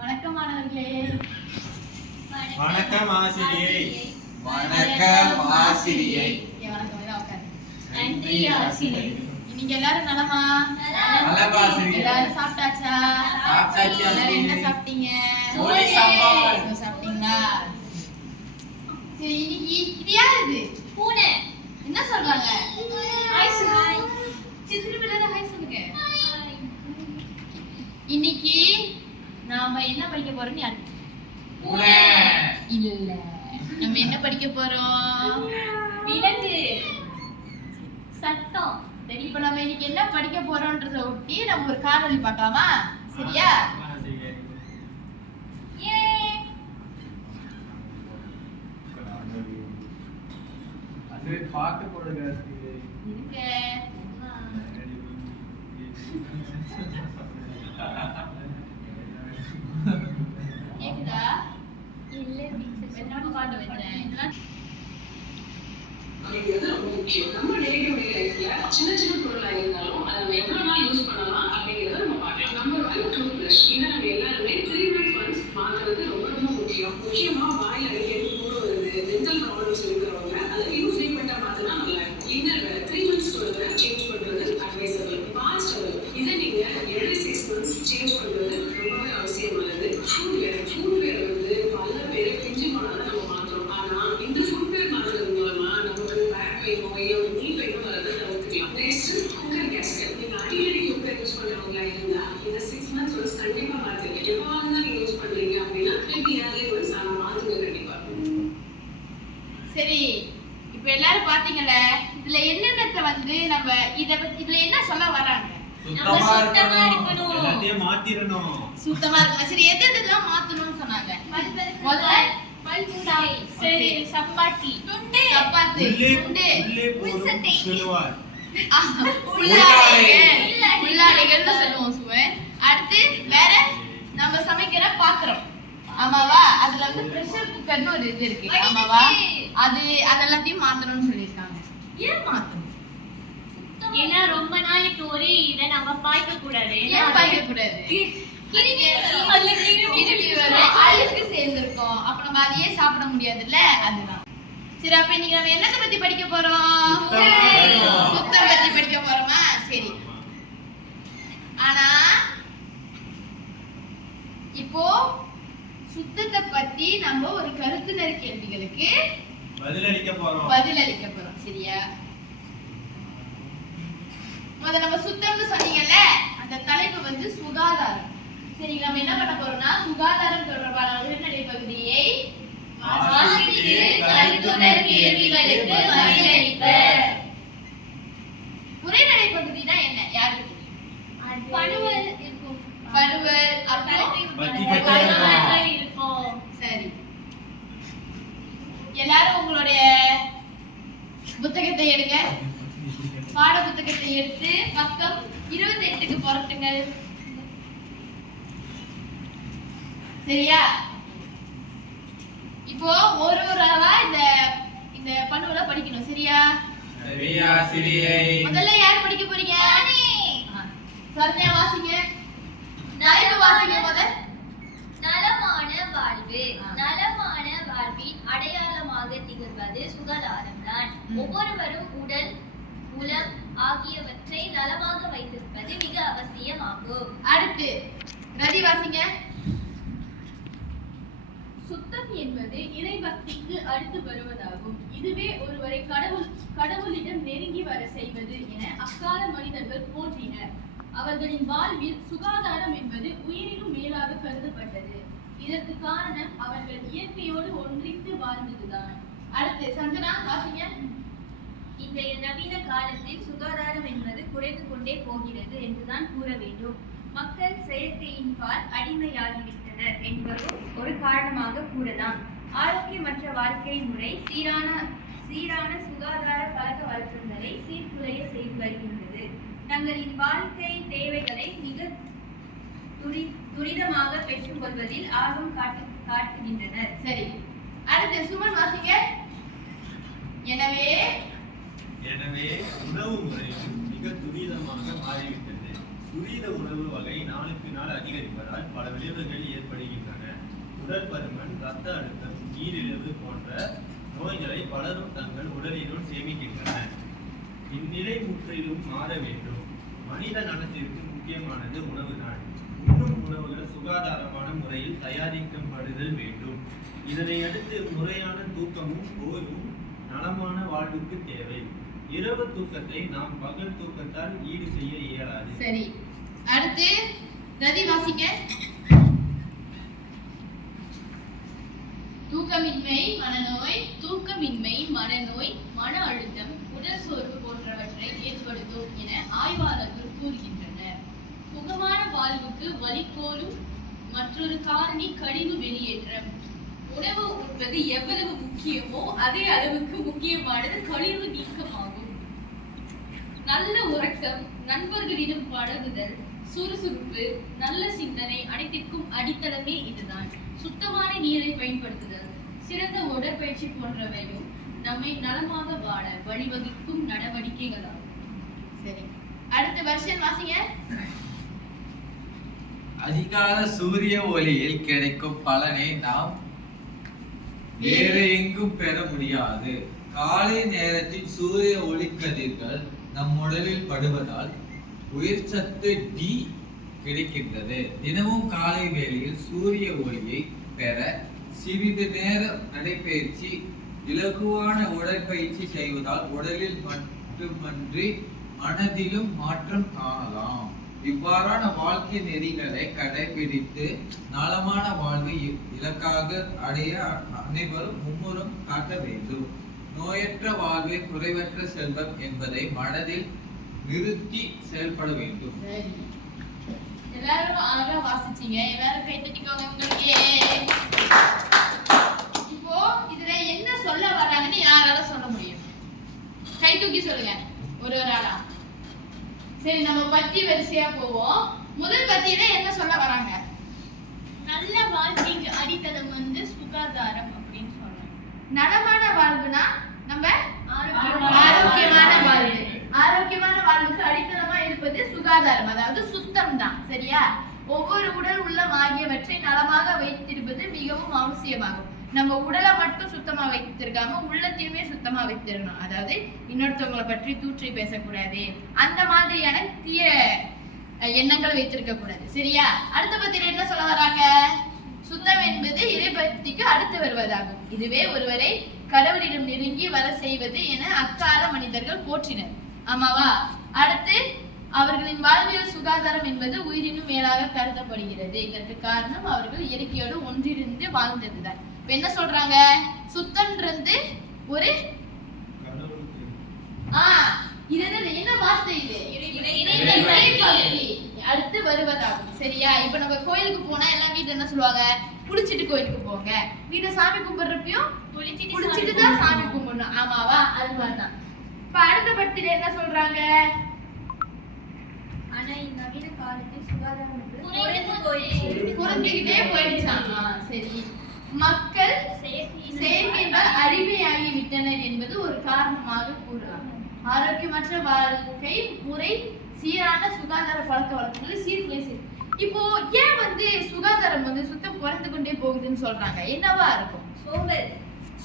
வணக்கம் மாணவர்களே. வணக்கம் ஆசிரியை. வணக்கம் ஆசிரியை. வணக்கம். உட்காரு. நன்றி ஆசிரியை. இன்னைக்கு எல்லாரும் நலமா? நலம் ஆசிரியை. எல்லாரும் சாப்பிட்டாச்சா? சாப்பிட்டாச்சு. எல்லாரும் என்ன சாப்பிட்டீங்க? சோறு சாம்பார். சாப்பிட்டீங்களா? சரி, இன்னைக்கு இது யாரு? பூனை. என்ன சொல்றாங்க? ஹாய் சொல்லுங்க. சித்திர பிள்ளை ஹாய் சொல்லுங்க. இன்னைக்கு நாம என்ன படிக்க போறோம்னு யாருக்கு? பூனை. இல்ல, நம்ம என்ன படிக்க போறோம்? விலங்கு. சட்டம். சரி, இப்ப நம்ம இன்னைக்கு என்ன படிக்க போறோம்ன்றத ஒட்டி நம்ம ஒரு காணொளி பார்க்கலாமா? சரியா? ஏ. அது பாட்டு போடுங்க ஆசிரியை. இருங்க. கேக்குதா? இல்ல டீச்சர். என்ன பாட்டு வைக்கிறேன்? இதெல்லாம் அப்படிங்கிறது ரொம்ப முக்கியம். நம்ம டெய்லி லைஃப்ல சின்ன சின்ன பொருளா இருந்தாலும் அதை நம்ம எவ்வளவு நாள் யூஸ் பண்ணலாம் அப்படிங்கறத நம்ம பார்க்கலாம். Number 1 tooth brush. இதை நம்ம எல்லாருமே 3 months once மாத்துறது ரொம்ப ரொம்ப முக்கியம். முக்கியமா வாயில அடிக்கடி பூடு வருது, டென்டல் ப்ராப்ளம்ஸ் இருக்கிறவங்க அதை இன்னும் ஃப்ரீக்வெண்டா மாத்தினா நல்லா இருக்கும். இன்னும் 3 months ஒரு தடவை சேஞ்ச் பண்றது அட்வைசபிள். பாஸ்ட் இதை நீங்க every 6 months சேஞ்ச் பண்றது ரொம்பவே அவசியமானது. ஃபுட்வேர் வந்து பல பேர் பிஞ்சு போனாலும் நம்ம மாத்துறோம். ஆனா இந்த ஃபுட்வேர் மாத்துறது மூலமா நமக்கு பேக் பெயினோ இல்ல நீ பெயினோ வரதை தவிர்த்துக்கலாம். Next cooker gasket. நீங்க அடிக்கடி குக்கர் யூஸ் பண்றவங்களா இருந்தா இந்த 6 months ஒரு கண்டிப்பா மாத்துங்க. எவ்வளவு தான் நீங்க யூஸ் பண்றீங்க அப்படின்னா maybe yearly once ஆனா மாத்துங்க கண்டிப்பா. சரி, இப்ப எல்லாரும் பாத்தீங்கல்ல, இதுல என்னென்னத்தை வந்து நம்ம இதுல என்ன சொல்ல வராங்க? சுத்தமா இருக்கணும். எல்லாத்தையும் மாத்திரணும். சுத்தமா இருக்கணும். சரி, எதெல்லாம் மாத்தணும்னு சொன்னாங்க? முதல்ல பல்சாய். சரி, சப்பாத்தி. துண்டு. சப்பாத்தி, உள்ளே துண்டு, போடும் சொல்லுவார். உள்ளாடைகள்னு சொல்லுவோம் சுவன். அடுத்து வேற நம்ம சமைக்கிற பாத்திரம், ஆமாவா? அதுல வந்து பிரஷர் குக்கர்னு ஒரு இது இருக்கு, ஆமாவா? அதெல்லாத்தையும் மாத்தணும்னு சொல்லியிருக்காங்க. ஏன் மாத்தணும்? ஏன்னா ரொம்ப நாளைக்கு ஒரே இதை நம்ம பாய்க்க கூடாது. ஏன் பாய்க்க கூடாது? கிருமி வரும், அழுக்கு சேர்ந்திருக்கும், அப்ப நம்ம அதையே சாப்பிட முடியாதுல்ல, அதுதான். சரி, அப்ப இன்னைக்கு நம்ம என்னத்தை பத்தி படிக்க போறோம்? சுத்தம் பத்தி படிக்க போறோமா? சரி. ஆனா இப்போ சுத்தத்தை பத்தி நம்ம ஒரு கருத்துணர் கேள்விகளுக்கு பதிலளிக்க போறோம். சரியா? முதல்ல நம்ம சுத்தம்னு சொன்னீங்கல்ல, அந்த தலைப்பு வந்து சுகாதாரம். சரி, நம்ம என்ன பண்ண போறோம்னா சுகாதாரம் தொடர்பான உரைநடை பகுதியை வாசித்து கருத்துணர் கேள்விகளுக்கு பதிலளிப்பர். உரைநடை பகுதினா என்ன? யாருக்கு? படுவல் இருக்கும். பருவல், அப்புறம் படுவல் இருக்கும். சரி, எல்லாரும் உங்களுடைய புத்தகத்தை எடுங்க. பாட புத்தகத்தை எடுத்து பக்கம் 28க்கு புரட்டுங்கள். சரியா? இப்போ ஒரு ஆளா இந்த பண்புகளை படிக்கணும். சரியா? சரி ஆசிரியை. முதல்ல யார் படிக்க போறீங்க? சரண்யா வாசிங்க. தலைப்பு வாசிங்க முதல்ல. நலமான வாழ்வு. நலமான வாழ்வின் அடையாளமாக திகழ்வது சுகாதாரம்தான். ஒவ்வொருவரும் உடல், உளம் ஆகியவற்றை நலமாக வைத்திருப்பது மிக அவசியமாகும். அடுத்து ரதி வாசிங்க. சுத்தம் என்பது இறைபக்திக்கு அடுத்து வருவதாகும். இதுவே ஒருவரை கடவுளிடம் நெருங்கி வர செய்வது என அக்கால மனிதர்கள் போற்றினர். அவர்களின் வாழ்வில் சுகாதாரம் என்பது உயிரினும் மேலாக கருதப்பட்டது. இதற்கு காரணம் அவர்கள் இயற்கையோடு ஒன்றித்து வாழ்ந்ததுதான். அடுத்து சஞ்சனா வாசிங்க. இன்றைய நவீன காலத்தில் சுகாதாரம் என்பது குறைந்து கொண்டே போகிறது என்றுதான் கூற வேண்டும். மக்கள் செயற்கையின் பால் அடிமையாகிவிட்டனர் என்பதும் ஒரு காரணமாக கூறலாம். ஆரோக்கியமற்ற வாழ்க்கை முறை சீரான சுகாதார பழக்க வழக்கங்களை சீர்குலைய செய்து வருகின்றது. தங்களின் வாழ்க்கை தேவைகளை மிக துரிதமாக பெற்றுக் கொள்வதில் ஆர்வம் காட்டுகின்றனர். சரி, அடுத்து சுமன் வாசிங்க. எனவே உணவு முறையும் மிக துரிதமாக மாறிவிட்டது. துரித உணவு வகை நாளுக்கு நாள் அதிகரிப்பதால் பல விளைவுகள் ஏற்படுகின்றன. உடல் பருமன், இரத்த அழுத்தம், நீரிழிவு போன்ற நோய்களை பலரும் தங்கள் உடலினுள் சேமிக்கின்றனர். இந்நிலை முற்றிலும் மாற வேண்டும். மனித நலத்திற்கு முக்கியமானது உணவுதான். உண்ணும் உணவுகள் சுகாதாரமான முறையில் தயாரிக்கப்படுதல் வேண்டும். இதனை அடுத்து முறையான தூக்கமும் ஓய்வும் நலமான வாழ்வுக்கு தேவை. இரவு தூக்கத்தை நாம் பகல் தூக்கத்தால் ஈடு செய்ய இயலாது. சரி, அடுத்து ரதி வாசிங்க. தூக்கமின்மை, மனநோய், மன அழுத்தம், உடல் சோர்வு போன்றவற்றை ஏற்படுத்தும் என ஆய்வாளர்கள் கூறுகின்றனர். சுகமான வாழ்வுக்கு வழிகோலும் மற்றொரு காரணி கழிவு வெளியேற்றம். உணவு உண்பது எவ்வளவு முக்கியமோ அதே அளவுக்கு முக்கியமானது கழிவு நீக்கமாகும். நல்ல உறக்கம், நண்பர்களிடம் பழகுதல், சுறுசுறுப்பு, நல்ல சிந்தனை அனைத்திற்கும் அடித்தளமே இதுதான். சுத்தமான நீரை பயன்படுத்துதல், சிறந்த உடற்பயிற்சி போன்றவையும் நம்மை நலமாக வாழ வழிவகுக்கும் நடவடிக்கைகளாகும். சரி, அடுத்து வருஷன் வாசிங்க. அதிகால சூரிய ஒளியில் கிடைக்கும் பலனை நாம் வேறு எங்கும் பெற முடியாது. காலை நேரத்தில் சூரிய ஒளிக்கதிர்கள் நம் உடலில் படுவதால் உயிர் சத்து டி கிடைக்கின்றது. தினமும் காலை வேளையில் சூரிய ஒளியை பெற சிறிது நேர நடைபயிற்சி, இலகுவான உடற்பயிற்சி செய்வதால் உடலில் மட்டுமன்றி மனதிலும் மாற்றம் காணலாம். இவ்வாறான வாழ்க்கை நெறிகளை கடைபிடித்து நலமான வாழ்வை இலக்காக அடைய அனைவரும் மும்முரம் காட்ட வேண்டும். நோயற்ற வாழ்வே குறைவற்ற செல்வம் என்பதை மனதில் நிறுத்தி செயல்பட வேண்டும். சரி, எல்லாரும் அழகா வாசிச்சீங்க. எல்லாரும் கை தட்டிக்கோங்க உங்களுக்கு. இப்போ இதுல என்ன சொல்ல வராங்கன்னு யாரால சொல்ல முடியும்? கை தூக்கி சொல்லுங்க, ஒரு ஆளா. சரி, நம்ம பத்தி வரிசையா போவோம். முதல் பத்தியில என்ன சொல்ல வராங்க? நல்ல வாழ்க்கைக்கு அடித்தளம் சுகாதாரம் அப்படின்னு சொல்றாங்க. நலமான வாழ்வுனா நம்ம ஆரோக்கியமான ஆரோக்கியமான வாழ்வு. ஆரோக்கியமான வாழ்வுக்கு அடித்தளமா இருப்பது சுகாதாரம், அதாவது சுத்தம் தான். சரியா? ஒவ்வொரு உடல் உள்ளம் ஆகியவற்றை நலமாக வைத்திருப்பது மிகவும் அவசியமாகும். நம்ம உடலை மட்டும் சுத்தமா வைத்திருக்காம உள்ளத்தையுமே சுத்தமா வைத்திருக்கணும். அதாவது இன்னொருத்தவங்களை பற்றி தூற்றி பேசக்கூடாது, அந்த மாதிரியான தீய எண்ணங்களை வைத்திருக்க கூடாது. சரியா? அடுத்த பத்தியில என்ன சொல்ல வராங்க? சுத்தம் என்பது இறைபக்திக்கு அடுத்து வருவதாகும். இதுவே ஒருவரை கடவுளிடம் நெருங்கி வர செய்வது என அக்கால மனிதர்கள் போற்றினர். ஆமாவா? அடுத்து அவர்களின் வாழ்வியல் சுகாதாரம் என்பது உயிரினும் மேலாக கருதப்படுகிறது. இதற்கு காரணம் அவர்கள் இயற்கையோடு ஒன்றிருந்து வாழ்ந்ததுதான். இப்ப என்ன சொல்றாங்க? சுத்தம்ன்றது ஒரு இது என்ன வார்த்தை? இது இறைபக்தி அடுத்து வருவதாகும். சரியா? இப்ப நம்ம கோயிலுக்கு போனா எல்லாம் வீட்டுல என்ன சொல்லுவாங்க? குளிச்சிட்டு கோயிலுக்கு போங்க. வீட்டுல சாமி கும்பிடுறப்பையும் குளிச்சிட்டு தான் சாமி கும்பிடணும். ஆமாவா? அது மாதிரிதான். இப்ப அடுத்த பத்தியில என்ன சொல்றாங்க? ஆனா இந்நவீன காலத்தில் சுகாதாரம் என்பது குறைஞ்சுக்கிட்டே போயிடுச்சாங்க. சரி, மக்கள் செயற்கையினால் அடிமையாகி விட்டனர் என்பது ஒரு காரணமாக கூறலாம். ஆரோக்கியமற்ற வாழ்க்கை முறை சீரான சுகாதார பழக்க வழக்கங்களை சீர்குலை செய்யும். இப்போ ஏன் சுகாதாரம் சுத்தம் குறைந்து கொண்டே போகுதுன்னு சொல்றாங்க? என்னவா இருக்கும்?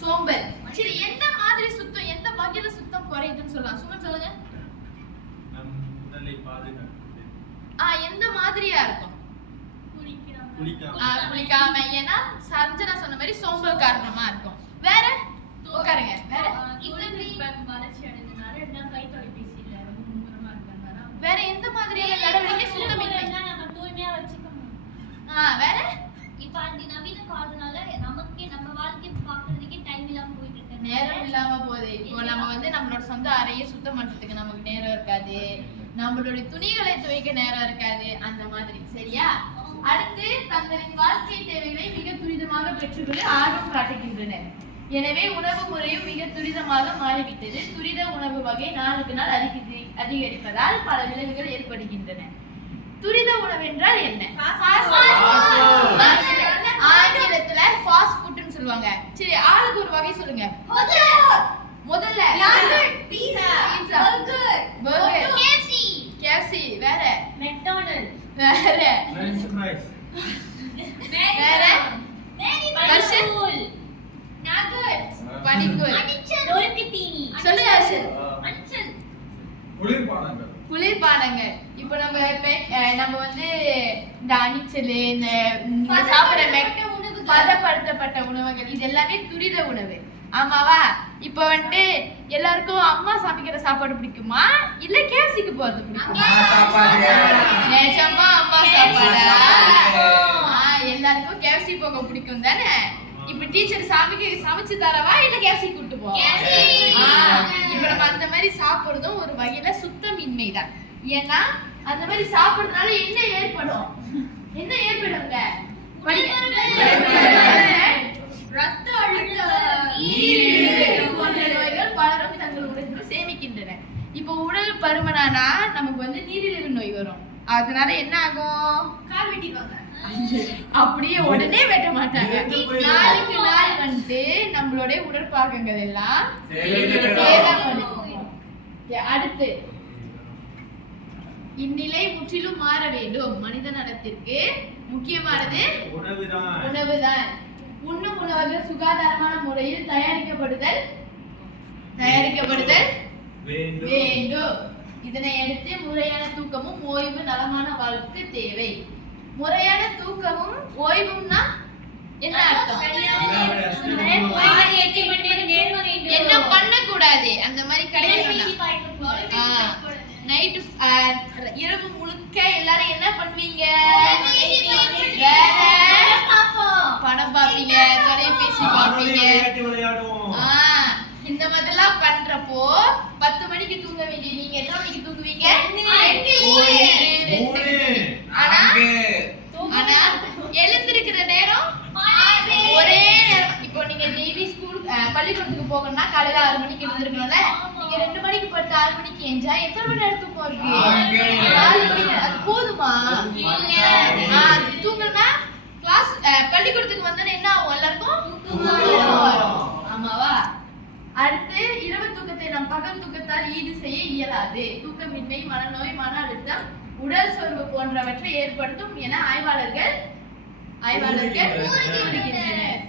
சோம்பல். சரி, எந்த மாதிரி சுத்தம், எந்த வகையில சுத்தம் குறையுதுன்னு சொல்லலாம்? சும்மா சொல்லுங்க. நம் உடலை பாதுகாக்கிறது. எந்த மாதிரியா இருக்கும்? குளிக்காம. ஏன்னா சஞ்சனா சொன்ன மாதிரி சோம்பல் காரணமா இருக்கும். வேற உட்காருங்க. வேற வளர்ச்சி அடைந்தனால கை தொலைபேசி இல்ல ரொம்ப மும்முரமா இருக்காங்க. வேற எந்த மாதிரியான நடவடிக்கை? சுத்தமின்மை. நம்ம தூய்மையா வச்சுக்கணும். வேற இப்ப அந்த நவீன காலனால நமக்கே நம்ம வாழ்க்கையை பாக்குறதுக்கே டைம் இல்லாம போயிட்டு இருக்கு. நேரம் இல்லாம போகுது. இப்போ நம்ம நம்மளோட சொந்த அறையை சுத்தம் பண்றதுக்கு நமக்கு நேரம் இருக்காது. நம்மளுடைய துணிகளை துவைக்க நேரம் இருக்காது. அந்த மாதிரி. சரியா? அடுத்து தங்களின் வாழ்க்கை தேவைகளை மிக துரிதமாக பெற்றுக்கொள்ள ஆர்வம் காட்டுகின்றனர். எனவே உணவு முறையும் மிக துரிதமாக மாறிவிட்டது. துரித உணவு வகை நாளுக்கு நாள் அதிகரிப்பதால் பல விளைவுகள் ஏற்படுகின்றன. துரித உணவு என்றால் என்ன? ஆங்கிலத்துல ஃபாஸ்ட் ஃபுட்னு சொல்லுவாங்க. சரி, ஆளுக்கு ஒரு வகை சொல்லுங்க. முதல்ல பீஸா, பர்கர், KFC. வேற மெக்டொனால்ட்ஸ், வேற சர்ப்ரைஸ் வேற பனிக்கூழ், nuggets, பனிக்கூழ் நொறுக்கு தீனி, சொல்லுங்க அர்ஷன். மஞ்சள், குளிர்பானங்கள். குளிர்பானங்கள். இப்போ நம்ம வந்து இந்த அணிச்சல், இந்த நீங்க சாப்பிடுற பதப்படுத்தப்பட்ட உணவுகள் இது எல்லாமே துரித உணவு. ஆமாவா? இப்போ வந்து எல்லாருக்கும் அம்மா சமைக்கிற சாப்பாடு பிடிக்குமா இல்ல கேஎஃப்சிக்கு போறது பிடிக்குமா? நிஜமா அம்மா சாப்பாடா? எல்லாருக்கும் கேஎஃப்சி போக பிடிக்கும் தானே? இப்ப டீச்சர் சமைச்சு தரவா இல்ல கேஎஃப்சி கூட்டு போவா? இப்ப நம்ம அந்த மாதிரி சாப்பிடுறதும் ஒரு வகையில சுத்தமின்மை தான். ஏன்னா அந்த மாதிரி சாப்பிடுறதுனால என்ன ஏற்படும்? ரத்த அழுத்தம், போன்ற நோய்கள் பலரும் தங்கள் உடலில் சேமிக்கின்றன. இப்போ உடல் பருமனானா நமக்கு வந்து நீரிழிவு நோய் வரும். அதனால என்ன ஆகும்? கால் வெட்டிடுவாங்க. அப்படியே உடனே வெட்ட மாட்டாங்க. நாளுக்கு நாள் வந்து நம்மளுடைய உடற்பாகங்கள் எல்லாம் சேதமடையும். அடுத்து இந்நிலை முற்றிலும் மாற வேண்டும். மனித நலத்திற்கு முக்கியமானது உணவுதான். உண்ணும் உணவுகள் சுகாதாரமான முறையில் தயாரிக்கப்படுதல் வேண்டும். இதனை அடுத்து முறையான தூக்கமும் ஓய்வு நலமான வாழ்வுக்கு தேவை. முறையான தூக்கமும் ஓய்வும்னா என்ன அர்த்தம்? என்ன பண்ணக்கூடாது அந்த மாதிரி கிடையாது. நைட்டு இரவு முழுக்க எல்லாரும் என்ன பண்ணுவீங்க? படம் பாப்பீங்க, தொலைபேசி பாப்பீங்க. இந்த மாதிரிலாம் பண்றப்போ 10 மணிக்கு தூங்க வேண்டிய நீங்க எத்தனை மணிக்கு தூங்குவீங்க? ஆனா எழுந்திருக்கிற நேரம் ஒரே நேரம். இப்போ நீங்க டெய்லி பள்ளிக்கூடத்துக்கு போகணும்னா காலையில 6 மணிக்கு எழுந்திருக்கணும்ல. நீங்க 2 மணிக்கு படுத்து 6 மணிக்கு எஞ்சா எத்தனை மணி நேரம் தூக்கம் இருக்கு? 4 மணி நேரம். அது போதுமா? தூங்கணும்னா கிளாஸ் பள்ளிக்கூடத்துக்கு வந்தோன்னா என்ன ஆகும்? எல்லாருக்கும் ஆமாவா? அடுத்து இரவு தூக்கத்தை நம் பகல் தூக்கத்தால் ஈடு செய்ய இயலாது. தூக்கமின்மை, மனநோய், மன அழுத்தம், உடல் சோர்வு போன்றவற்றை ஏற்படுத்தும் என ஆய்வாளர்கள் கூறுகின்றனர்.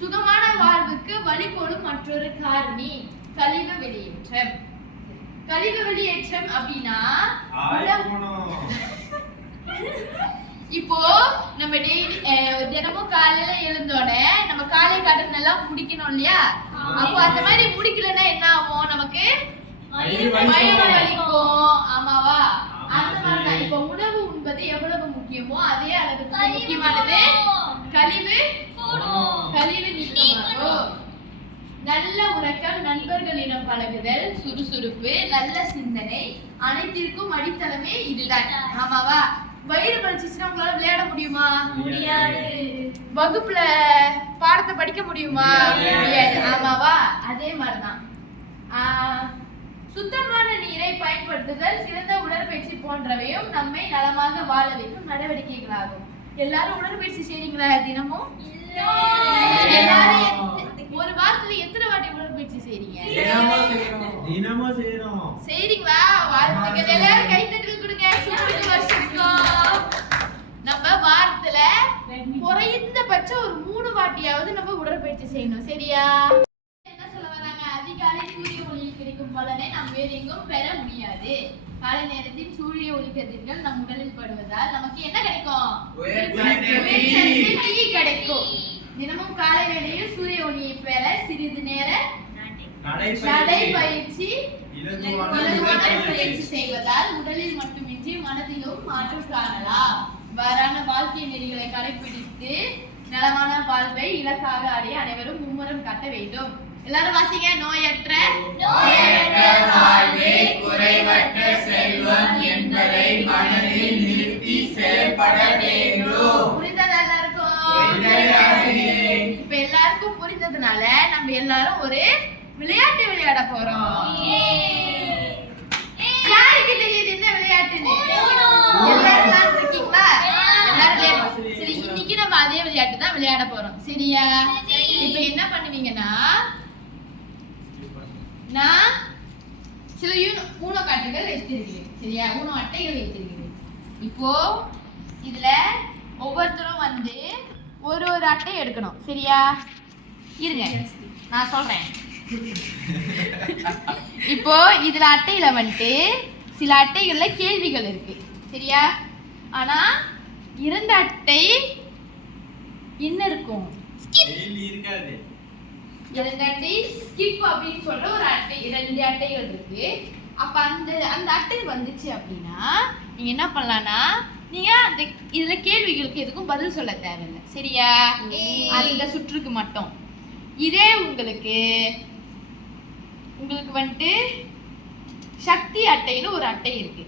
சுகமான வாழ்வுக்கு வழிகோலும் மற்றொரு காரணி கழிவு வெளியேற்றம். கழிவு வெளியேற்றம் அப்படின்னா இப்போ நம்ம தினமும் காலையில எழுந்தோடனே நம்ம காலை கடன் எல்லாம் முடிக்கணும் இல்லையா? அப்போ அந்த மாதிரி முடிக்கலன்னா என்ன ஆகும்? நமக்கு வயிறு வலிக்கும். ஆமாவா? அந்த மாதிரிதான் இப்போ உணவு உண்பது எவ்வளவு முக்கியமோ அதே அளவுக்கு முக்கியமானது கழிவு நீக்கமாகும். நல்ல உறக்கம், நண்பர்களிடம் பழகுதல், சுறுசுறுப்பு, நல்ல சிந்தனை அனைத்திற்கும் அடித்தளமே இதுதான். ஆமாவா? வயிறு வலிச்சுச்சுன்னா உங்களால விளையாட முடியுமா? முடியாது. வகுப்புல பாடத்தை படிக்க முடியுமா? முடியாது. ஆமாவா? அதே மாதிரிதான் சுத்தமான நீரை பயன்படுத்துதல், சிறந்த உடற்பயிற்சி போன்றவையும் நம்மை நலமாக வாழ வைக்கும் நடவடிக்கைகளாகும். எல்லாரும் உடற்பயிற்சி செய்றீங்களா தினமும்? எல்லாரும் ஒரு வாரத்துல எத்தனை வாட்டி உடற்பயிற்சி செய்றீங்க? தினமும் செய்றீங்களா? வாழ்த்துக்கள். எல்லாரும் கைத்தட்டல் கொடுங்க. நம்ம வாரத்துல குறைந்தபட்சம் ஒரு 3 வாட்டியாவது நம்ம உடற்பயிற்சி செய்யணும். சரியா? என்ன சொல்ல வராங்க? அதிகாலை சூரிய ஒளியில் கிடைக்கும் பலனை நாம் வேறு எங்கும் பெற முடியாது. காலை நேரத்தில் சூரிய ஒளி கதிர்கள் நம் உடலில் படுவதால் நமக்கு என்ன கிடைக்கும்? கிடைக்கும். தினமும் காலை வேளையில் சூரிய ஒளியை பெற சிறிது நேர நடைபயிற்சி செய்வதால் உடலில் மட்டுமின்றி மனதிலும் மாற்றம் காணலாம். இவ்வாறான வாழ்க்கை நெறிகளை கடைபிடித்து நலமான வாழ்வை இலக்காக அடைய அனைவரும் மும்முரம் காட்ட வேண்டும். எல்லாரும் வாசிங்க. நோயற்ற வாழ்வே குறைவற்ற செல்வம் என்பதை மனதில் நிறுத்தி செயல்பட வேண்டும். புரிந்ததா எல்லாருக்கும்? இப்ப எல்லாருக்கும் புரிந்ததுனால நம்ம எல்லாரும் ஒரு விளையாட்டு விளையாட போறோம். யாருக்கு தெரியுது என்ன விளையாட்டுன்னு? எல்லாரும் இருக்கீங்களா? எல்லாரும் சரி, இன்னைக்கு நம்ம அதே விளையாட்டு தான் விளையாட போறோம். சரியா? இப்ப என்ன பண்ணுவீங்கன்னா நான் சில ஊனோ காட்டுகள் வைத்திருக்கிறேன். சரியா? ஊனோ அட்டைகள் வைத்திருக்கிறேன். இப்போ இதுல ஒவ்வொருத்தரும் வந்து ஒரு ஒரு அட்டை எடுக்கணும். சரியா? இருங்க நான் சொல்றேன். இப்போ இதுல அட்டையில வந்துட்டு சில அட்டைகள்ல கேள்விகள் இருக்கு. சரியா? ஆனா 2 அட்டை என்ன இருக்கும்? கேள்வி இருக்காது. 2 அட்டை ஸ்கிப் அப்படின்னு சொல்ற ஒரு அட்டை 2 அட்டைகள் இருக்கு. அப்ப அந்த அட்டை வந்துச்சு அப்படின்னா நீங்க என்ன பண்ணலாம்னா நீங்க அந்த இதுல கேள்விகளுக்கு எதுக்கும் பதில் சொல்ல தேவையில்லை. சரியா? அந்த சுற்றுக்கு மட்டும். இதே உங்களுக்கு வந்துட்டு சக்தி அட்டைன்னு ஒரு அட்டை இருக்கு.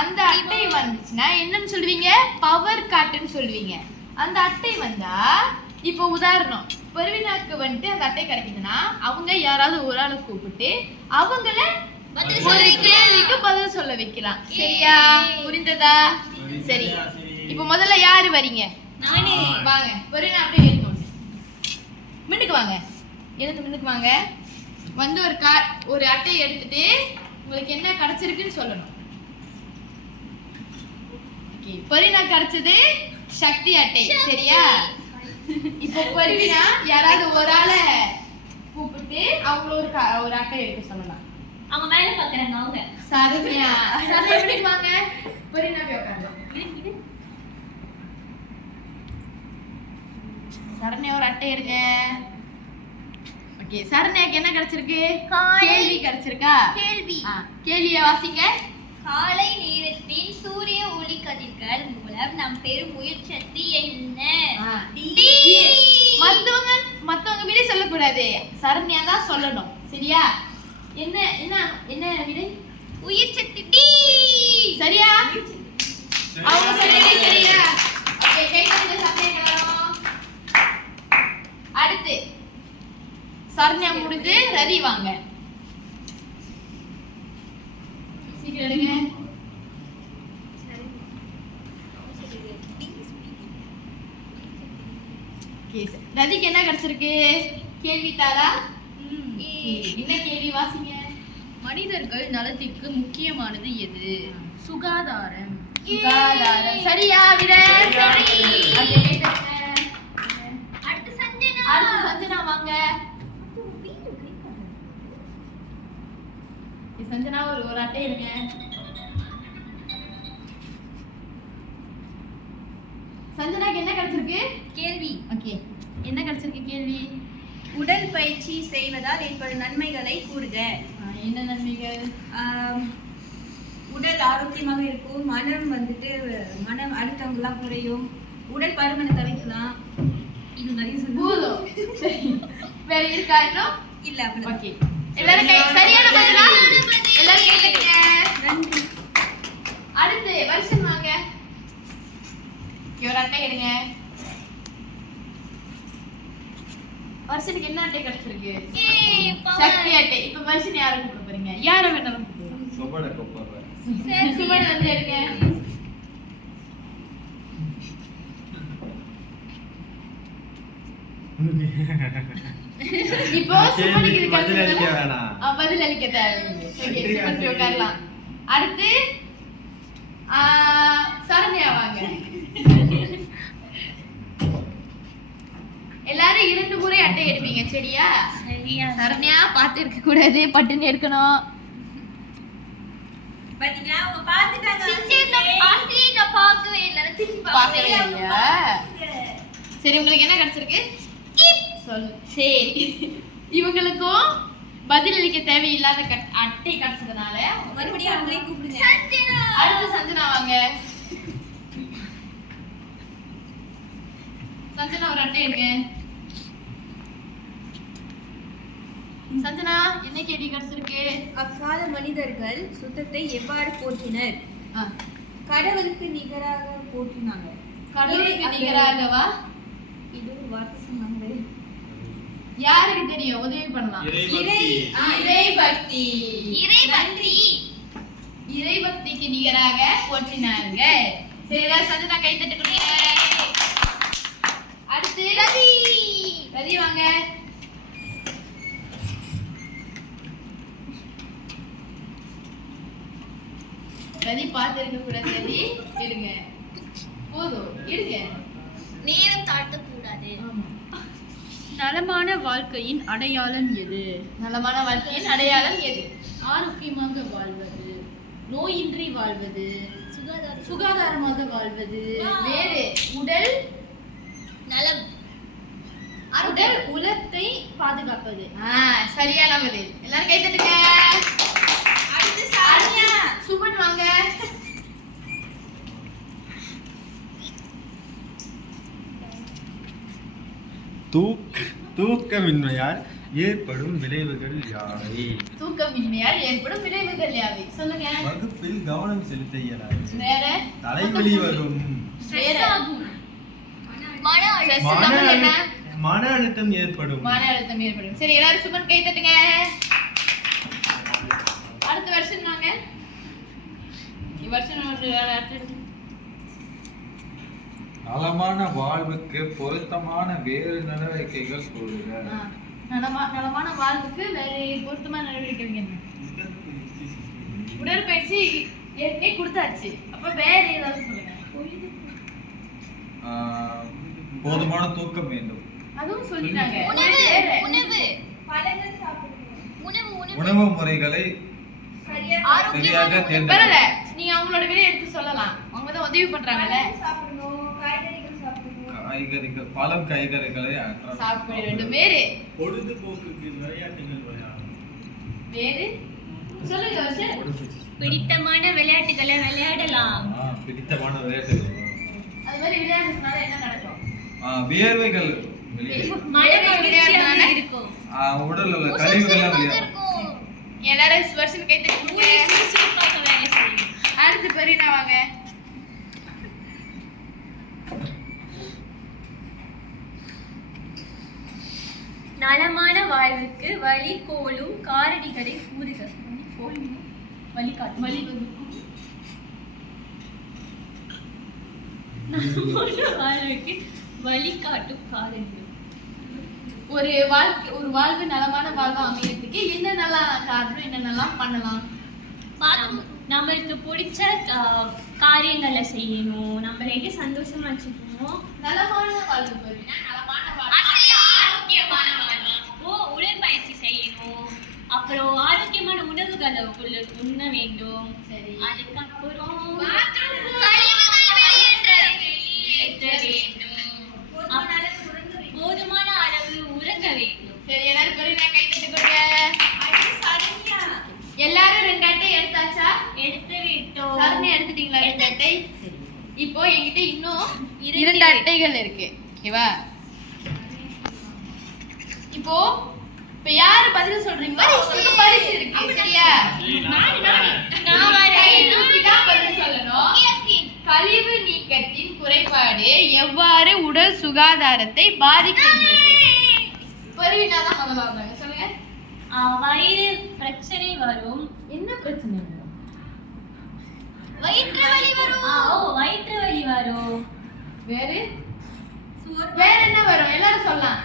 அந்த அட்டை வந்துச்சுன்னா என்னன்னு சொல்லுவீங்க? பவர் கார்டுன்னு சொல்லுவீங்க. அந்த அட்டை வந்தா இப்போ உதாரணம் பர்வீனாக்கு வந்துட்டு அந்த அட்டை கிடைக்குதுன்னா அவங்க யாராவது ஒரு ஆளை கூப்பிட்டு அவங்கள ஒரு கேள்விக்கு பதில் சொல்ல வைக்கலாம். சரியா? புரிந்ததா? சரி. இப்போ முதல்ல யாரு வரீங்க? நானே. வாங்க. பர்வீனா அப்படியே எழுந்து முன்னுக்கு வாங்க. முன்னுக்கு வாங்க. வந்து ஒரு அட்டையை எடுத்துட்டு உங்களுக்கு என்ன கிடைச்சிருக்குன்னு சொல்லணும். ஓகே. பர்வீனா கிடைச்சது சக்தி அட்டை. சரியா? இப்போ பர்வீனா யாராவது ஒரு ஆளை கூப்பிட்டு அவங்கள ஒரு அட்டை எடுக்க சொல்லலாம். அவங்க மேல பாக்குறாங்க அவங்க. சரண்யா எப்படி வாங்க? பர்வீனா போய் உட்காருங்க. சரண்யா ஒரு அட்டை எடுங்க. ஓகே. சரண்யாக்கு என்ன கிடைச்சிருக்கு? கேள்வி கிடைச்சிருக்கா? கேள்வியை வாசிங்க. காலை நேரத்தில் சூரிய ஒளி கதிர்கள் மூலம் நாம் பெறும் உயிர்ச்சக்தி என்ன? மத்தவங்க விடை சொல்லக்கூடாது. சரண்யா தான் சொல்லணும். சரியா? என்ன என்ன என்ன விடை? உயிர்ச்சக்தி டி. சரியா? அவங்க சொன்னது சரியா? ஓகே. கைத்தட்ட சமயம். அடுத்து சரண்யா முடிஞ்சு ரதி வாங்க. சீக்கிரம் எடுங்க. ரதிக்கு என்ன கிடைச்சிருக்கு? கேள்வி தாரா? என்ன கேள்வி வாசிங்க. மனிதர்கள் நலத்திற்கு முக்கியமானது எது? சுகாதாரம். சுகாதாரம். சரியா? விட சரி. அடுத்து சஞ்சனா. சஞ்சனா வாங்க. சஞ்சனா ஒரு அட்டை எடுங்க. சஞ்சனாக்கு என்ன கிடைச்சிருக்கு? கேள்வி. ஓகே. என்ன கிடைச்சிருக்கு கேள்வி? உடல் பயிற்சி செய்வதால் ஏற்படும் நன்மைகளை கூறுக. என்ன நன்மைகள்? உடல் ஆரோக்கியமாக இருக்கும். மனம் அழுத்தங்கள்லாம் குறையும். உடல் பருமனை தவிர்க்கலாம். இது நிறைய போதும். சரி. வேற இருக்கா இன்னும்? இல்ல அப்படி. ஓகே. எல்லாரும் கை சரியான பதிலா? எல்லாரும் கை தட்டுங்க. நன்றி. அடுத்து வருஷம் வாங்க. ஒரு அட்டை எடுங்க. வருஷனுக்கு என்ன அட்டை கிடைச்சிருக்கு? சக்தி அட்டை. இப்ப வருஷன் யாரை கூப்பிட போறீங்க? யாரை வேணாலும் கூப்பிடுங்க. சுபட கூப்பிடுறேன். சுபன் வந்து எடுங்க. இப்போ சுபனுக்கு இது பதில் அளிக்க கிடைச்சதுனால வேணாம். பதில் அளிக்க தேவையில்லை. ஓகே. சுபன் போய் உட்காரலாம். அடுத்து சரண்யா வாங்க. எல்லாரும் 2 முறை அட்டை எடுப்பீங்க. சரியா? சரண்யா பார்த்து இருக்க கூடாது. பட்டுன்னு எடுக்கணும். பாத்தீங்களா? அவங்க பாத்துட்டாங்க. ஆசிரியர் நான் பார்க்கவே இல்ல. திருப்பி பார்க்கவே இல்லையா? சரி. உங்களுக்கு என்ன கிடைச்சிருக்கு? சொல்லு. சரி. இவங்களுக்கும் பதில் அளிக்க தேவையில்லாத அட்டை கிடைச்சதுனால மறுபடியும் அவங்களே கூப்பிடுங்க. அடுத்து சஞ்சனா வாங்க. சஞ்சனா ஒரு அட்டை எடுங்க. சஞ்சனா என்ன கேள்வி கிடைச்சிருக்கு? அக்கால மனிதர்கள் சுத்தத்தை எவ்வாறு போற்றினர்? கடவுளுக்கு நிகராக போற்றினாங்க. கடவுளுக்கு நிகராகவா? இது ஒரு வார்த்தை சொன்னாங்களே. யாருக்கு தெரியும்? உதவி பண்ணலாம். இறைபக்தி. இறைபக்திக்கு நிகராக போற்றினாங்க. சரியா? சஞ்சனா கை தட்டுங்க. அடுத்து ரதி வாங்க. ரதி பார்த்திருக்க கூட சரி எடுங்க போதும் எடுங்க நேரம் தாழ்த்தக்கூடாது. நலமான வாழ்க்கையின் அடையாளம் எது? நலமான வாழ்க்கையின் அடையாளம் எது? ஆரோக்கியமாக வாழ்வது, நோயின்றி வாழ்வது, சுகாதாரமாக வாழ்வது. வேறு உடல் நலம், உடல் உலத்தை பாதுகாப்பது. சரியான பதில். எல்லாரும் கை தட்டுங்க. அடுத்து சானியா. சுமன் வாங்க. தூக்கமின்மையால் ஏற்படும் விளைவுகள் யாவை? தூக்கமின்மையால் ஏற்படும் விளைவுகள் யாவை? சொல்லுங்க. வகுப்பில் கவனம் செலுத்த இயலாது, வேற தலைவலி வரும், வேற மன Stress மன தமிழ் என்ன? மன அழுத்தம் ஏற்படும். மன அழுத்தம் ஏற்படும். சரி எல்லாரும் சுமன் கை தட்டுங்க. அடுத்த வருஷம் வாங்க. வருஷம் அடுத்து நலமான வாழ்வுக்கு பொருத்தமான வேறு நடவடிக்கைகள் சொல்லுங்க. நலமான வாழ்வுக்கு வேற பொருத்தமான நடவடிக்கைகள் என்ன? உடற்பயிற்சி ஏற்கனவே கொடுத்தாச்சு. அப்ப வேற ஏதாவது சொல்லுங்க. போதுமான தூக்கம் வேண்டும். அதுவும் சொல்லிட்டாங்க. உணவு, வேற? உணவு, பழங்கள் சாப்பிடணும். உணவு முறைகளை சரியாக தேர்ந்தெடுக்க. பரவாயில்ல. நீங்க அவங்களோட விட எடுத்து சொல்லலாம். அவங்க தான் உதவி பண்றாங்கல்ல. பழங்கள் சாப்பிடணும், காய்கறிகள் சாப்பிடணும். காய்கறிகள், பழம் காய்கறிகளை சாப்பிட வேண்டும். வேறு பொழுதுபோக்குக்கு விளையாட்டுகள் விளையாடணும். வேறு சொல்லுங்க வருஷம். பிடித்தமான விளையாட்டுகளை விளையாடலாம். பிடித்தமான விளையாட்டுகள். அது மாதிரி விளையாடுறதுனால என்ன நடக்கும்? வியர்வைகள் வெளியே- மன மகிழ்ச்சியாக இருக்கும். உடல்ல உள்ள கழிவுகள் வெளியே- இருக்கும். எல்லாரும் வருஷம் கை தட்டுங்க. சுறுசுறுப்பாக வேலை செய்யும். அடுத்து பெரியனா வாங்க. நலமான வாழ்வுக்கு வழிகோலும் காரணிகளை கூறுக. வழிகாட்டு நலமான வாழ்வுக்கு வழிகாட்டும் காரணிகள். ஒரு வாழ்வு நலமான வாழ்வா அமையறதுக்கு என்னென்னலாம் காரணம், என்னென்னலாம் பண்ணலாம்? நம்மளுக்கு பிடிச்ச காரியங்களை செய்யணும், நம்மள எங்க சந்தோஷமா வச்சுக்கணும். நலமான வாழ்வு பெரியனா நலமான வாழ்வு ஆரோக்கியமான வாழ்வு. உடற்பயிற்சி செய்யணும், அப்புறம் ஆரோக்கியமான உணவுகளை உண்ண வேண்டும். சரி. அதுக்கப்புறம் போதுமான அளவு உறங்க வேண்டும். சரி எல்லாரும் பெரியனா கை தட்டுங்க. எல்லாரும் 2 அட்டை எடுத்தாச்சா? எடுத்து விட்டோம். சரணி எடுத்துட்டீங்களா 2 அட்டை? இப்போ என்கிட்ட இன்னும் 2 2 அட்டைகள் இருக்கு. ஓகேவா? இப்போ யாரு பதில் சொல்றீங்களோ அவங்களுக்கு பரிசு இருக்கு. சரியா? நான் வரேன். இதுதான் பதில் சொல்லணும். கழிவு நீக்கத்தின் குறைபாடு எவ்வாறு உடல் சுகாதாரத்தை பாதிக்கின்றது? பரிவினா தான் முதல்ல வந்தாங்க. சொல்லுங்க. வயிறு பிரச்சனை வரும். என்ன பிரச்சனை வரும்? வயிற்று வலி வரும். வயிற்று வலி வரும். வேற என்ன வரும்? எல்லாரும் சொல்லலாம்.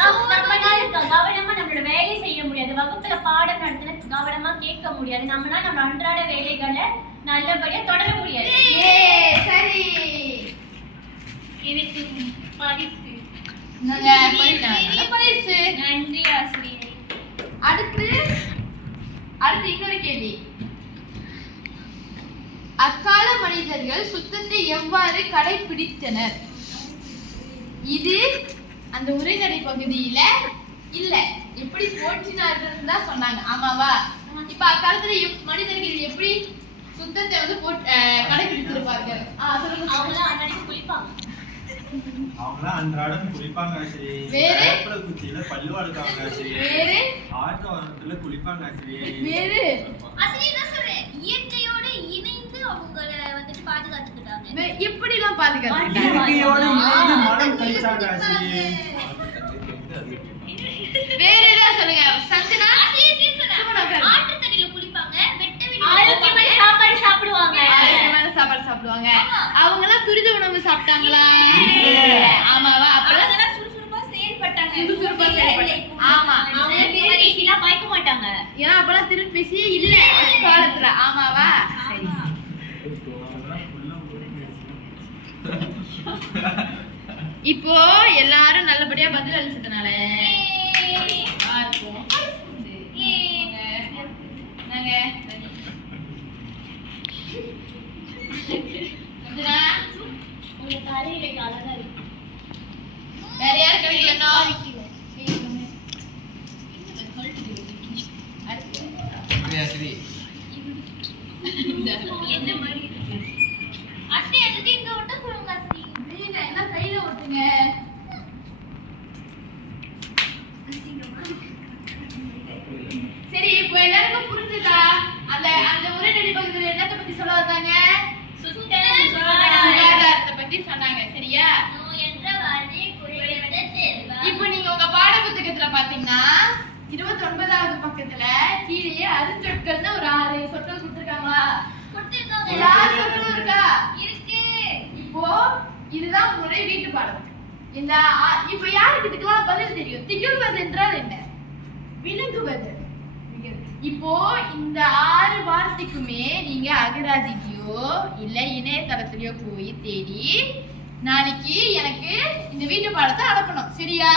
நம்மளால கவனமா நம்மளோட வேலை செய்ய முடியாது. வகுப்புல பாடம் நடத்தின கவனமா கேட்க முடியாது. நம்மளால நம்ம அன்றாட வேலைகளை நல்லபடியா தொடர முடியாது. சரி. எனக்கு பரிசு. நாங்க நல்ல பரிசு. நன்றி ஆசிரியர். அடுத்து இன்னொரு கேள்வி. அக்கால மனிதர்கள் சுத்தத்தை எவ்வாறு கடைபிடித்தனர்? இது அந்த உரைநடை பகுதியில இல்ல, எப்படி போற்றினார்கள் தான் சொன்னாங்க. ஆமாவா? இப்ப அக்காலத்துல மனிதர்கள் எப்படி சுத்தத்தை வந்து கடைபிடித்திருப்பார்கள்? சொல்லுங்க. அவங்களாம் அன்னைக்கு குளிப்பாங்க. அவங்களாம் அன்றாடம் குளிப்பாங்க ஆசிரியை. வேறு? வேப்பல குச்சியில பல்லு வளர்க்காங்க ஆசிரியை. வேறு ஆற்று ஓரத்துல குளிப்பாங்க ஆசிரியை. வேறு ஆசிரியர் தான் சொல்றேன், இயற்கையோட இணைந்து அவங்கள வந்துட்டு பாதுகாத்துக்கிட்டாங்க. எப்படி எல்லாம் பாதுகாத்து? இயற்கையோட இணைந்து மனம் கழிச்சாங்க ஆசிரியை. வேற ஏதாவது சொல்லுங்க. சஞ்சனா ஆற்று தண்ணியில குளிப்பாங்க. வெட்ட வெளி ஆரோக்கியமான சாப்பாடு சாப்பிடுவாங்க. ஆரோக்கியமான சாப்பாடு சாப்பிடுவாங்க. அவங்க எல்லாம் துரித உணவு சாப்பிட்டாங்களா? ஆமாவா? அப்பெல்லாம் சுறுசுறுப்பா செயல்பட்டாங்க. சுறுசுறுப்பா செயல்பட்டாங்க. ஆமா. அவங்க பேசிலாம் பாய்க்க மாட்டாங்க. ஏன்னா அப்பெல்லாம் திருப்பேசியே இல்ல காலத்துல. ஆமாவா? சரி. இப்போ எல்லாரும் நல்லபடியா பதில் அளிச்சதுனால எல்லாருக்கும் நாங்க வேற யாரும் கிடைக்கலன்னா சரி என்ன மாதிரி இருக்கு? அஸ்ரீ எடுத்து இங்க விட்டு சொல்லுங்க அஸ்ரீ. எல்லாம் கையில ஓட்டுங்க. சரி இப்போ எல்லாருக்கும் புரிஞ்சுதா? அந்த அந்த உரைநடை பகுதியில் என்னத்தை பத்தி சொல்ல வந்தாங்க? சுகாதாரத்தை பத்தி சொன்னாங்க. சரியா? இப்போ நீங்க உங்க பாட புத்தகத்துல பாத்தீங்கன்னா 29வது பக்கத்துல கீழே அருஞ்சொற்கள்னு ஒரு 6 சொற்கள் கொடுத்திருக்காங்களா? எல்லா சொற்களும் இருக்கா? இப்போ இதுதான் உங்களுடைய வீட்டு பாடம். இந்த இப்போ யாருக்கு இதுக்கெல்லாம் பதில் தெரியும்? திகழ்வது என்றால் என்ன? விளங்குவது. இப்போ இந்த 6 வார்த்தைக்குமே நீங்க அகராதிலையோ இல்ல இணையதளத்திலயோ போய் தேடி நாளைக்கு எனக்கு இந்த வீட்டு பாடத்தை அனுப்பணும். சரியா?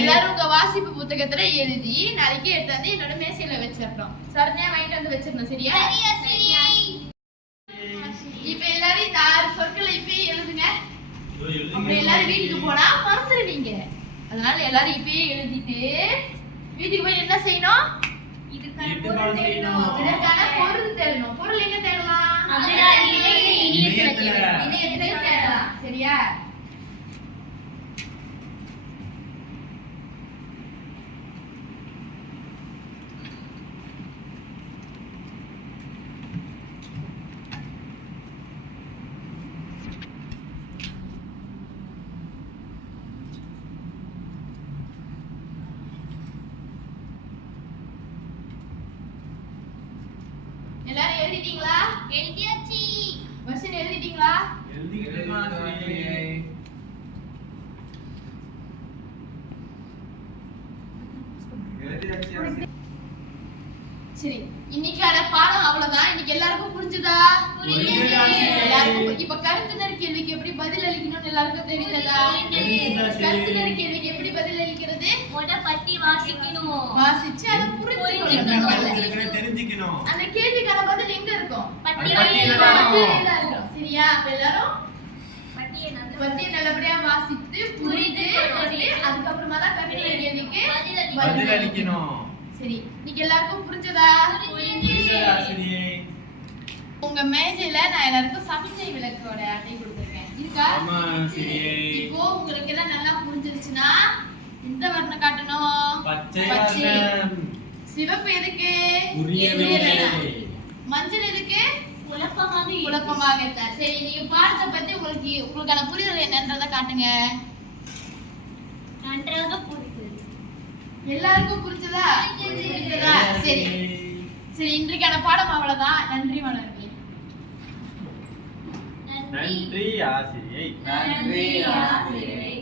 எல்லாரும் உங்க வாசிப்பு புத்தகத்துல எழுதி நாளைக்கு எடுத்தாந்து என்னோட மேசையில வச்சிடணும். சரணையா வாங்கிட்டு வந்து வச்சிடணும். சரியா? இப்ப எல்லாரும் இந்த 6 சொற்களை இப்பயே எழுதுங்க. அப்புறம் எல்லாரும் வீட்டுக்கு போனா மறந்துடுவீங்க. அதனால எல்லாரும் இப்பயே எழுதிட்டு வீட்டுக்கு போய் என்ன செய்யணும்? இதற்கான பொருள் தேடணும். பொருள் எங்க தேடலாம்? இணையத்திலே தேடலாம். சரியா? எல்லாரும் எழுதிட்டீங்களா? எழுதியாச்சு. வசன் எழுதிட்டீங்களா? சரி, இன்னைக்கான பாடம் அவ்வளவுதான். இன்னைக்கு எல்லாருக்கும் புரிஞ்சுதா? எல்லாருக்கும் இப்ப கருத்துணர் கேள்விக்கு எப்படி பதில் அளிக்கணும்னு எல்லாருக்கும் தெரியுதா? கருத்துணர் கேள்விக்கு எப்படி பதில் அளிக்கிறது? பத்தி வாசிக்கணும். வாசிச்சு அதை புரிஞ்சுக்கணும். தெரிஞ்சுக்கணும். அந்த கேள்விக்கான பதில் எங்க இருக்கும்? பட்டியல்ல இருக்கும். சரியா? அப்ப எல்லாரும் பட்டியை நல்லபடியா வாசித்து புரிந்து அதுக்கப்புறமா தான் கருத்துணர் கேள்விக்கு பதில் அளிக்கணும். சரி, இன்னைக்கு எல்லாருக்கும் புரிஞ்சதா? உங்க மேஜையில நான் எல்லாருக்கும் சமிஞ்சை விளக்கோட அட்டை கொடுத்திருக்கேன். இருக்கா? இப்போ உங்களுக்கு எல்லாம் நல்லா புரிஞ்சிருச்சுன்னா எந்த வர்ணம் காட்டணும்? பச்சை. சிவப்பு எதுக்கு? மஞ்சள் எதுக்கு? குழப்பமாக இருக்கா? சரி, நீங்க பாடத்தை பத்தி உங்களுக்கான புரிதல் என்னன்றத காட்டுங்க. நன்றாக புரியுது. எல்லாருக்கும் புரிஞ்சதா? புரிஞ்சதா? சரி சரி, இன்றைக்கான பாடம் அவ்வளவுதான். நன்றி மாணவர்களே. நன்றி ஆசிரியை. நன்றி ஆசிரியை.